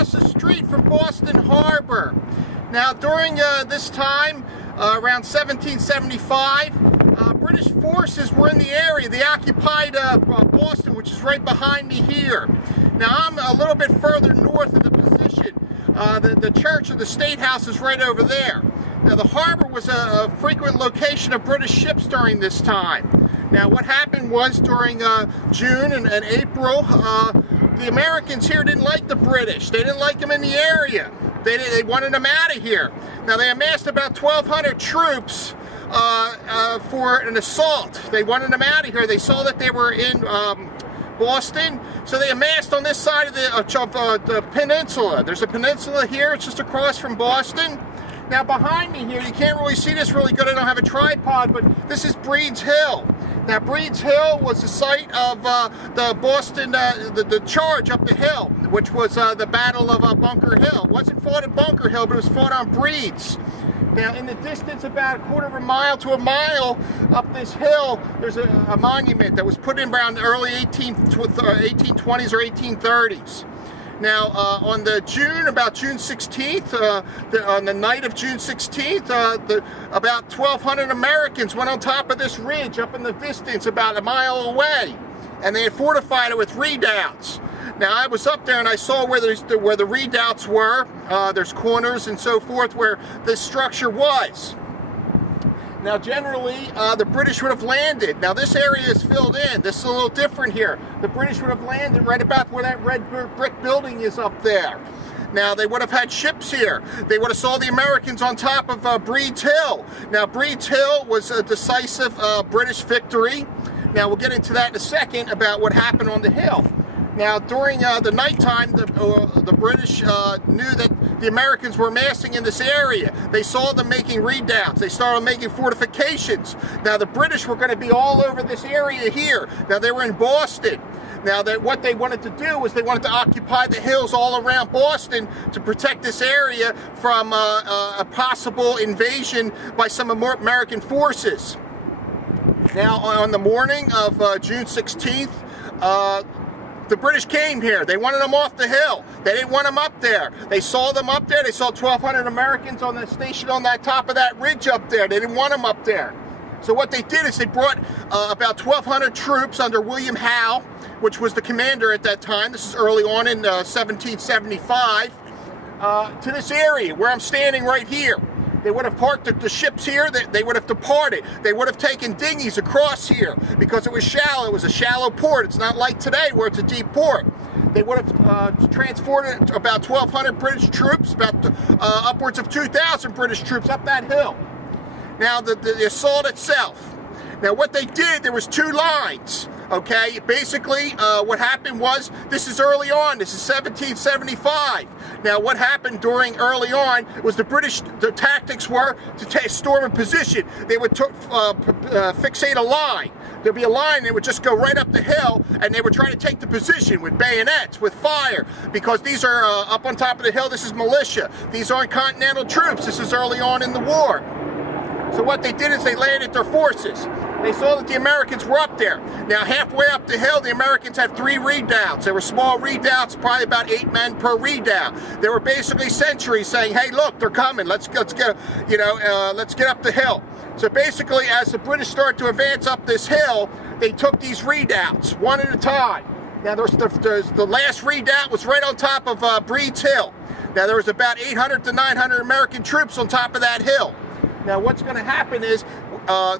across the street from Boston Harbor. Now, during this time, around 1775, British forces were in the area. They occupied Boston, which is right behind me here. Now, I'm a little bit further north of the position. The church or the State House is right over there. Now, the harbor was a frequent location of British ships during this time. Now, what happened was during June and April, the Americans here didn't like the British. They didn't like them in the area. They wanted them out of here. Now, they amassed about 1,200 troops for an assault. They wanted them out of here. They saw that they were in Boston, so they amassed on this side of the peninsula. There's a peninsula here. It's just across from Boston. Now, behind me here, you can't really see this really good. I don't have a tripod, but this is Breed's Hill. Now, Breed's Hill was the site of the Boston, the charge up the hill, which was the Battle of Bunker Hill. It wasn't fought at Bunker Hill, but it was fought on Breed's. Now, in the distance, about a quarter of a mile to a mile up this hill, there's a monument that was put in around the early 1820s or 1830s. Now, on about June 16th, on the night of June 16th, about 1,200 Americans went on top of this ridge up in the distance about a mile away, and they had fortified it with redoubts. Now, I was up there and I saw where the redoubts were. There's corners and so forth where this structure was. Now, generally, the British would have landed. Now, this area is filled in. This is a little different here. The British would have landed right about where that red brick building is up there. Now, they would have had ships here. They would have saw the Americans on top of Breed's Hill. Now, Breed's Hill was a decisive British victory. Now, we'll get into that in a second about what happened on the hill. Now, during the nighttime, the British knew that the Americans were massing in this area. They saw them making redoubts. They started making fortifications. Now, the British were going to be all over this area here. Now, they were in Boston. Now, what they wanted to do was they wanted to occupy the hills all around Boston to protect this area from a possible invasion by some American forces. Now, on the morning of June 16th, the British came here. They wanted them off the hill. They didn't want them up there. They saw them up there. They saw 1,200 Americans on the station on that top of that ridge up there. They didn't want them up there. So what they did is they brought about 1,200 troops under William Howe, which was the commander at that time. This is early on in 1775, to this area where I'm standing right here. They would have parked the ships here. They would have departed. They would have taken dinghies across here because it was shallow. It was a shallow port. It's not like today where it's a deep port. They would have transported about 1,200 British troops, about upwards of 2,000 British troops up that hill. Now, the assault itself. Now, what they did, there was two lines. Okay, basically what happened was, this is early on, this is 1775. Now, what happened during early on was the tactics were to storm a position. They would fixate a line. There'd be a line, they would just go right up the hill, and they would try to take the position with bayonets, with fire, because these are up on top of the hill, this is militia. These aren't Continental troops, this is early on in the war. So what they did is they landed their forces. They saw that the Americans were up there. Now, halfway up the hill, the Americans had 3 redoubts. They were small redoubts, probably about 8 men per redoubt. They were basically sentries saying, "Hey, look, they're coming. Let's get up the hill." So basically, as the British started to advance up this hill, they took these redoubts one at a time. Now, the last redoubt was right on top of Breed's Hill. Now, there was about 800 to 900 American troops on top of that hill. Now, what's going to happen is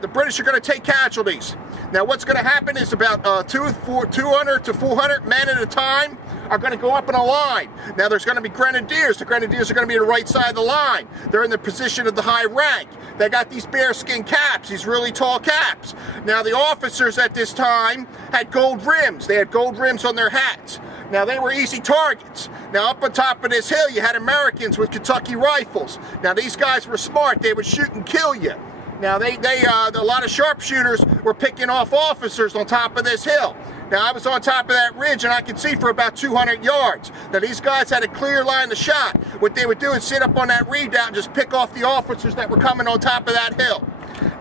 the British are going to take casualties. Now, what's going to happen is about 200 to 400 men at a time are going to go up in a line. Now, there's going to be grenadiers. The grenadiers are going to be on the right side of the line. They're in the position of the high rank. They got these bearskin caps, these really tall caps. Now, the officers at this time had gold rims. They had gold rims on their hats. Now, they were easy targets. Now, up on top of this hill, you had Americans with Kentucky rifles. Now, these guys were smart. They would shoot and kill you. Now, a lot of sharpshooters were picking off officers on top of this hill. Now, I was on top of that ridge, and I could see for about 200 yards. Now, these guys had a clear line of shot. What they would do is sit up on that redoubt and just pick off the officers that were coming on top of that hill.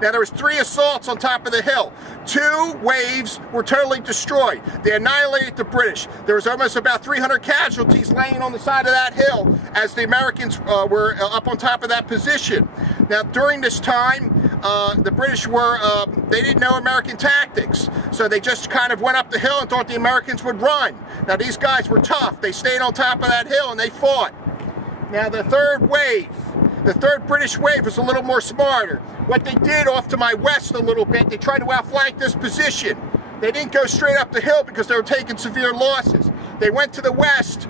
Now there was 3 assaults on top of the hill. 2 waves were totally destroyed. They annihilated the British. There was almost about 300 casualties laying on the side of that hill as the Americans were up on top of that position. Now during this time, the British they didn't know American tactics, so they just kind of went up the hill and thought the Americans would run. Now these guys were tough. They stayed on top of that hill and they fought. Now the third British wave was a little more smarter. What they did off to my west a little bit, they tried to outflank this position. They didn't go straight up the hill because they were taking severe losses. They went to the west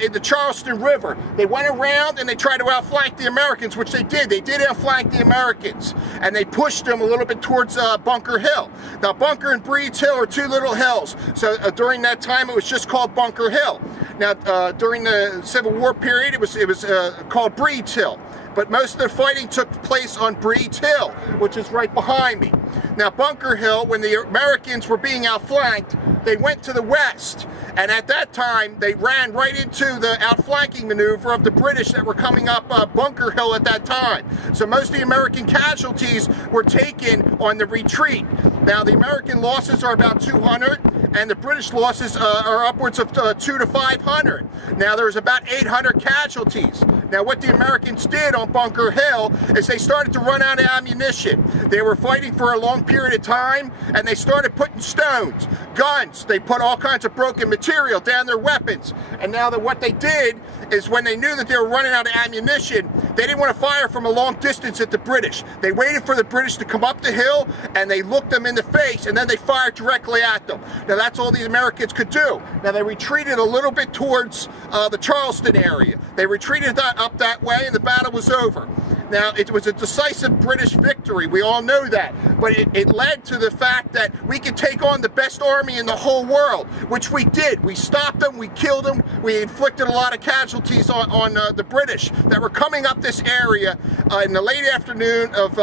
in the Charleston River. They went around and they tried to outflank the Americans, which they did. They did outflank the Americans, and they pushed them a little bit towards Bunker Hill. Now, Bunker and Breeds Hill are 2 little hills, so during that time it was just called Bunker Hill. Now, during the Civil War period, it was called Breeds Hill. But most of the fighting took place on Breeds Hill, which is right behind me. Now, Bunker Hill, when the Americans were being outflanked, they went to the west, and at that time they ran right into the outflanking maneuver of the British that were coming up Bunker Hill at that time. So most of the American casualties were taken on the retreat. Now the American losses are about 200, and the British losses are upwards of 200 to 500. Now there's about 800 casualties. Now what the Americans did on Bunker Hill is they started to run out of ammunition. They were fighting for a long period of time, and they started putting stones, guns. They put all kinds of broken material down their weapons. And now what they did is when they knew that they were running out of ammunition, they didn't want to fire from a long distance at the British. They waited for the British to come up the hill, and they looked them in the face, and then they fired directly at them. Now that's all the Americans could do. Now they retreated a little bit towards the Charleston area. They retreated up that way, and the battle was over. Now, it was a decisive British victory, we all know that, but it led to the fact that we could take on the best army in the whole world, which we did. We stopped them, we killed them, we inflicted a lot of casualties on the British that were coming up this area in the late afternoon of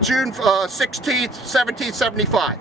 June 16th, 1775.